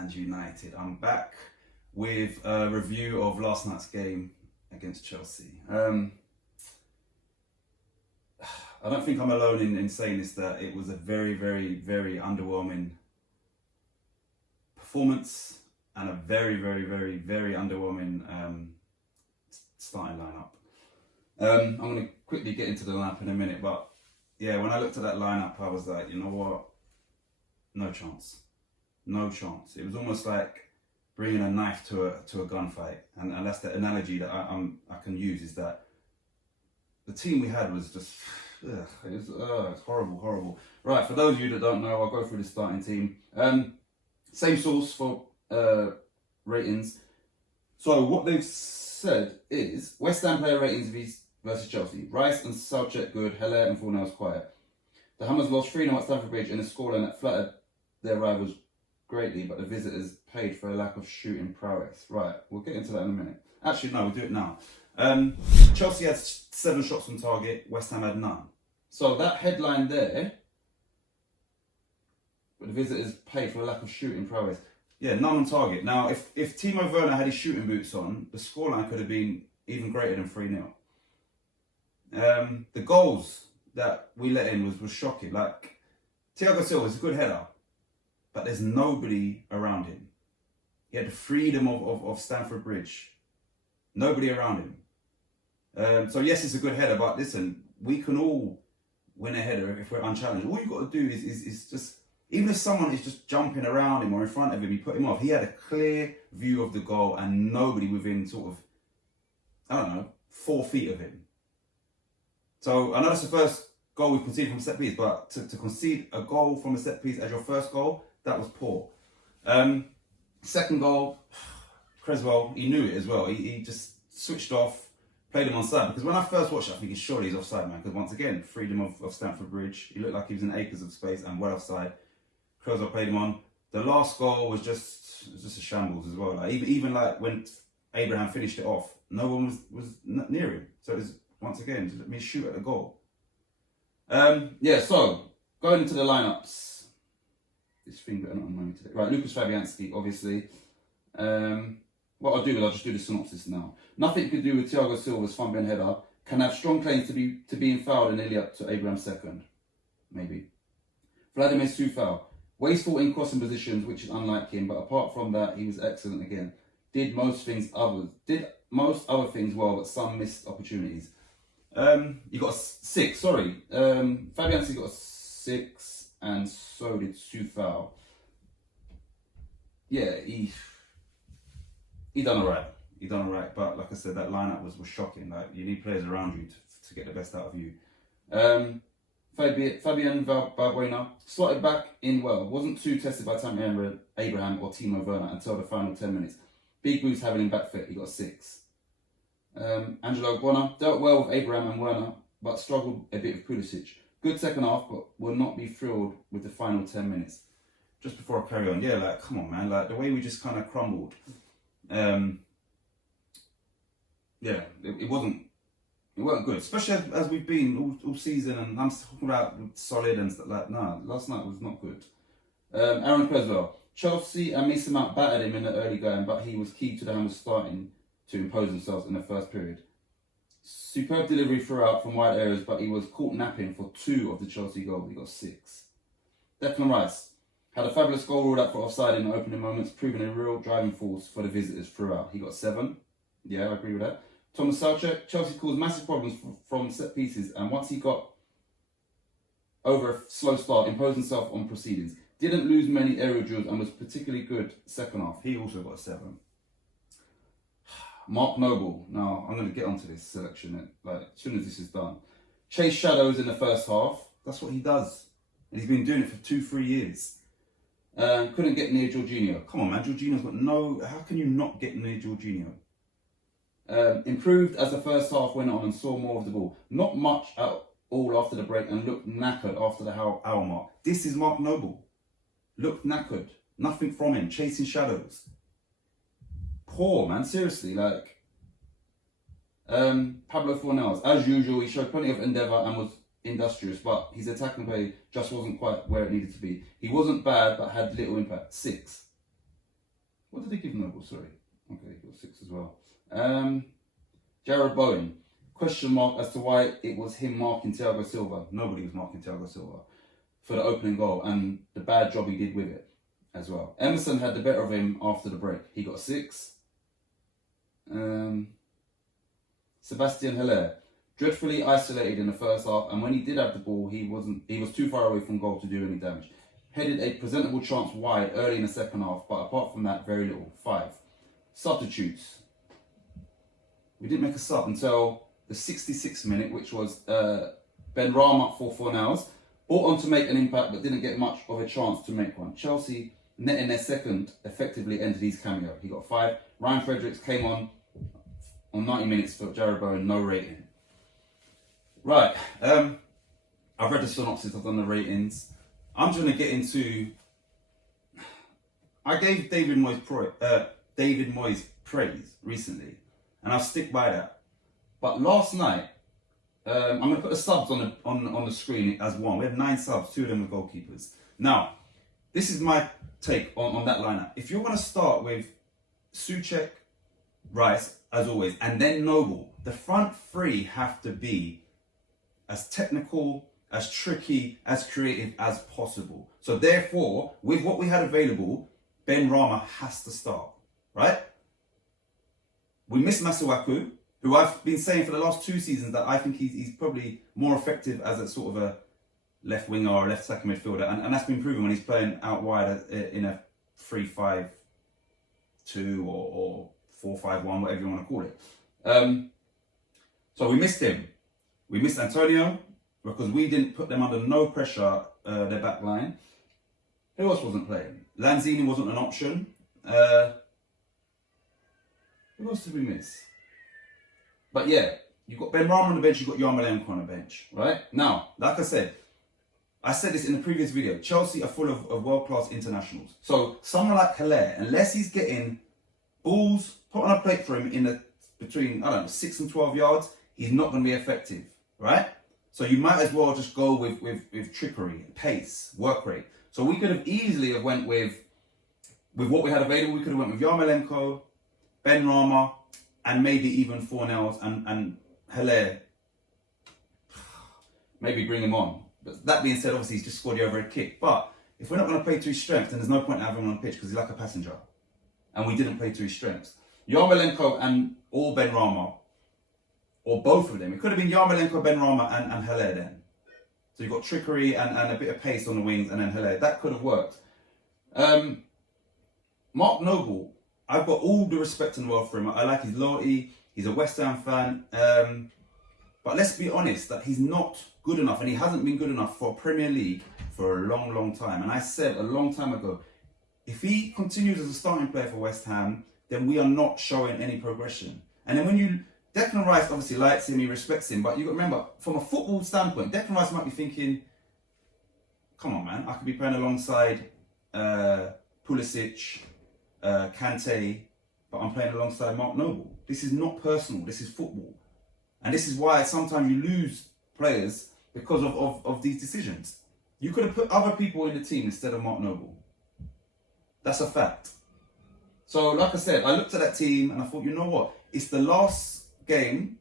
and United. I'm back with a review of last night's game against Chelsea. I don't think I'm alone in saying this, that it was a very, very, very underwhelming performance and a very, very, very, very underwhelming starting lineup. I'm going to quickly get into the lineup in a minute, but yeah, when I looked at that lineup, I was like, you know what? No chance. No chance. It was almost like bringing a knife to a gunfight, and that's the analogy that I can use, is that the team we had was just, it's horrible, horrible. Right, for those of you that don't know, I'll go through the starting team. Same source for ratings. So what they've said is West Ham player ratings versus Chelsea. Rice and Soucek good, Heller and Fornells quiet. The Hammers lost 3-0 at Stamford Bridge in a scoreline that flattered their rivals greatly, but the visitors paid for a lack of shooting prowess. Right, we'll get into that in a minute. Actually, no, we'll do it now. Chelsea had 7 shots on target, West Ham had none. So that headline there, but the visitors paid for a lack of shooting prowess. Yeah, none on target. Now, if Timo Werner had his shooting boots on, the scoreline could have been even greater than 3-0. The goals that we let in was shocking. Like, Thiago Silva is a good header, but there's nobody around him. He had the freedom of Stamford Bridge. Nobody around him. So yes, it's a good header, but listen, we can all win a header if we're unchallenged. All you've got to do is just, even if someone is just jumping around him or in front of him, you put him off. He had a clear view of the goal and nobody within sort of, I don't know, 4 feet of him. So I know that's the first goal we've conceded from set piece, but to concede a goal from a set piece as your first goal, that was poor. Second goal, CRESSWELL, he knew it as well. He just switched off, played him onside. Because when I first watched it, I think surely he's offside, man. Because once again, freedom of Stamford Bridge. He looked like he was in acres of space and well offside. CRESSWELL played him on. The last goal was just a shambles as well. Like even like when Abraham finished it off, no one was near him. So it was, once again, just let me shoot at the goal. Yeah, so going into the lineups. This thing better not on money today. Right, Lucas Fabianski, obviously. What I'll do is I'll just do the synopsis now. Nothing to do with Thiago Silva's fun-bin header. Can have strong claims to being fouled and nearly up to Abraham's second. Maybe. Vladimir Soufal. Wasteful in crossing positions, which is unlike him, but apart from that, he was excellent again. Did most other things well, but some missed opportunities. You got a 6, sorry. Fabianski got a 6, and so did Soufal. Yeah, he done alright. He done alright, but like I said, that lineup was shocking. Like, you need players around you to get the best out of you. Fabian Valbuena slotted back in well. Wasn't too tested by Tammy Abraham or Timo Werner until the final 10 minutes. Big boost having him back fit. He got a 6. Angelo Bonner dealt well with Abraham and Werner, but struggled a bit with Pulisic. Good second half, but will not be thrilled with the final 10 minutes. Just before I carry on, yeah, like, come on, man. Like, the way we just kind of crumbled. Yeah, it wasn't good, especially as we've been all season, and I'm talking about solid and stuff like, nah, last night was not good. Aaron CRESSWELL. Chelsea and Mason Mount battered him in the early going, but he was key to the Hammers starting to impose themselves in the first period. Superb delivery throughout from wide areas, but he was caught napping for 2 of the Chelsea goals. He got 6. Declan Rice had a fabulous goal ruled out for offside in the opening moments, proving a real driving force for the visitors throughout. He got 7. Yeah, I agree with that. Thomas Soucek. Chelsea caused massive problems from set pieces, and once he got over a slow start, imposed himself on proceedings. Didn't lose many aerial drills and was particularly good second half. He also got a 7. Mark Noble. Now, I'm going to get onto this selection like as soon as this is done. Chase shadows in the first half. That's what he does. And he's been doing it for 2-3 years. Couldn't get near Jorginho. Come on, man. Jorginho's got no... How can you not get near Jorginho? Improved as the first half went on and saw more of the ball. Not much at all after the break and looked knackered after the hour mark. This is Mark Noble. Looked knackered. Nothing from him. Chasing shadows. Poor, man. Seriously, like... Pablo Fornells. As usual, he showed plenty of endeavour and was industrious, but his attacking play just wasn't quite where it needed to be. He wasn't bad, but had little impact. 6. What did they give Noble? Sorry. Okay, he got 6 as well. Jarrod Bowen. Question mark as to why it was him marking Thiago Silva. Nobody was marking Thiago Silva for the opening goal and the bad job he did with it as well. Emerson had the better of him after the break. He got 6. Sebastian Hilaire. Dreadfully isolated in the first half, and when he did have the ball, he was too far away from goal to do any damage. Headed a presentable chance wide early in the second half, but apart from that, very little. 5. Substitutes. We didn't make a sub until the 66th minute, which was Ben Rama for Fornals. Brought on to make an impact, but didn't get much of a chance to make one. Chelsea, netting their second, effectively ended his cameo. He got 5. Ryan Fredericks came on 90 minutes for Jarrod Bowen, no rating. Right, I've read the synopsis, I've done the ratings. I'm just going to get into... I gave David Moyes praise recently, and I'll stick by that. But last night, I'm going to put the subs on the screen as one. We have 9 subs, 2 of them are goalkeepers. Now, this is my take on that lineup. If you're going to start with Souček, Rice, as always, and then Noble, the front 3 have to be as technical, as tricky, as creative as possible. So therefore, with what we had available, Ben Rama has to start, right? We missed Masuaku, who I've been saying for the last 2 seasons that I think he's probably more effective as a sort of a left winger or a left second midfielder, and that's been proven when he's playing out wide in a 3-5-2 or 4-5-1, whatever you want to call it. So we missed him. We missed Antonio because we didn't put them under no pressure, their back line. Who else wasn't playing? Lanzini wasn't an option. Who else did we miss? But yeah, you've got Ben Rama on the bench, you've got Yarmolenko on the bench, right? Now, like I said this in the previous video, Chelsea are full of world-class internationals. So someone like Hilaire, unless he's getting balls put on a plate for him in between, 6 and 12 yards, he's not going to be effective, right? So you might as well just go with trickery, pace, work rate. So we could have easily have went with what we had available. We could have went with Yarmolenko, Ben Rama, and maybe even Fornals and Hilaire. Maybe bring him on. But that being said, obviously he's just scored the overhead kick. But if we're not going to play to his strengths, then there's no point in having him on the pitch because he's like a passenger. And we didn't play to his strengths. Yarmolenko or Ben Rama, or both of them. It could have been Yarmolenko, Ben Rama and Hilaire then. So you've got trickery and a bit of pace on the wings and then Hilaire. That could have worked. Mark Noble, I've got all the respect in the world for him. I like his loyalty. He's a West Ham fan. But let's be honest, that he's not good enough, and he hasn't been good enough for Premier League for a long, long time. And I said a long time ago, if he continues as a starting player for West Ham, then we are not showing any progression. And then when Declan Rice obviously likes him, he respects him, but you got to remember, from a football standpoint, Declan Rice might be thinking, come on, man, I could be playing alongside Pulisic, Kante, but I'm playing alongside Mark Noble. This is not personal, this is football. And this is why sometimes you lose players because of these decisions. You could have put other people in the team instead of Mark Noble. That's a fact. So, like I said, I looked at that team and I thought, you know what? It's the last game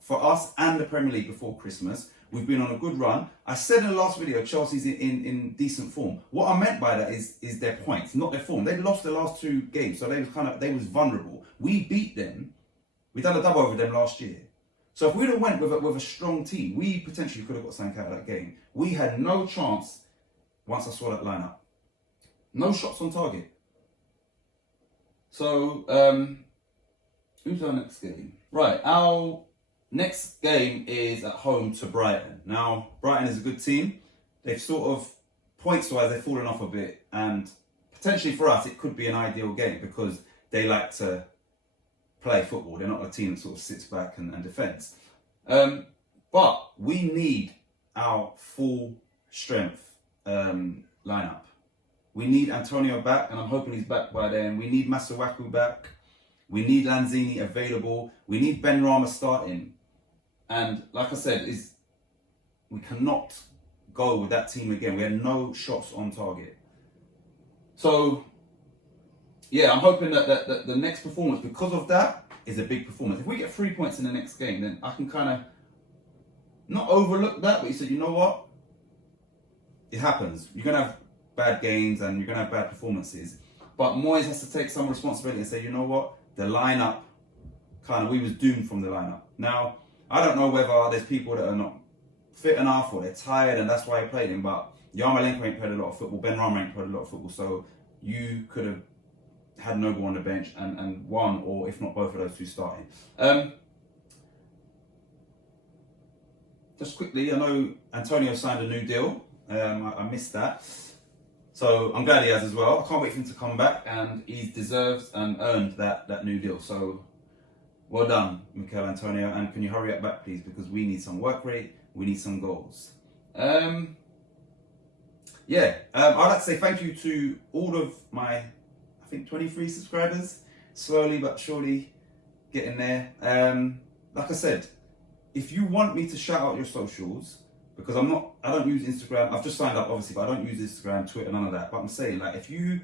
for us and the Premier League before Christmas. We've been on a good run. I said in the last video, Chelsea's in decent form. What I meant by that is their points, not their form. They lost their last 2 games, so they was vulnerable. We beat them. We done a double over them last year. So if we'd have went with a strong team, we potentially could have got something out of that game. We had no chance once I saw that lineup. No shots on target. So, who's our next game? Right, our next game is at home to Brighton. Now, Brighton is a good team. They've sort of, points-wise, they've fallen off a bit. And potentially for us, it could be an ideal game because they like to play football. They're not a team that sort of sits back and defends. But we need our full strength lineup. We need Antonio back, and I'm hoping he's back by then. We need Masuaku back. We need Lanzini available. We need Ben Rama starting. And like I said, we cannot go with that team again. We had no shots on target. So yeah, I'm hoping that the next performance, because of that, is a big performance. If we get 3 points in the next game, then I can kind of not overlook that, but you said, you know what? It happens. You're going to have bad games and you're going to have bad performances. But Moyes has to take some responsibility and say, you know what? The lineup, we was doomed from the lineup. Now, I don't know whether there's people that are not fit enough or they're tired and that's why he played him, but Yarmolenko ain't played a lot of football, Ben Rama ain't played a lot of football, so you could have had Noble on the bench and one or if not both of those two starting. Just quickly, I know Antonio signed a new deal. I missed that. So I'm glad he has as well. I can't wait for him to come back, and he deserves and earned that new deal. So well done, Mikel Antonio, and can you hurry up back, please, because we need some work rate, we need some goals. I'd like to say thank you to all of my, I think 23 subscribers, slowly but surely getting there. Like I said, if you want me to shout out your socials, because I don't use Instagram, I've just signed up obviously, but I don't use Instagram, Twitter, none of that. But I'm saying, like, if you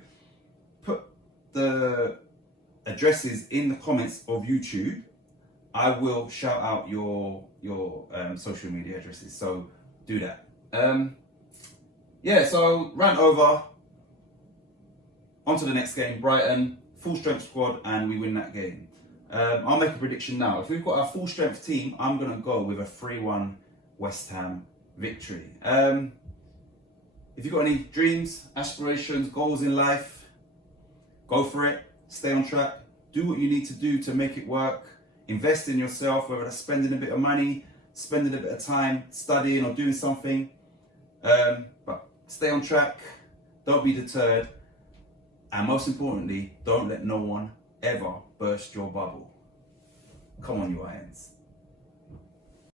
put the addresses in the comments of YouTube, I will shout out your social media addresses. So do that. So rant over. On to the next game, Brighton, full strength squad, and we win that game. I'll make a prediction now. If we've got our full strength team, I'm going to go with a 3-1 West Ham victory. If you've got any dreams, aspirations, goals in life, go for it. Stay on track. Do what you need to do to make it work. Invest in yourself, whether that's spending a bit of money, spending a bit of time studying or doing something. But stay on track. Don't be deterred. And most importantly, don't let no one ever burst your bubble. Come on, you Irons.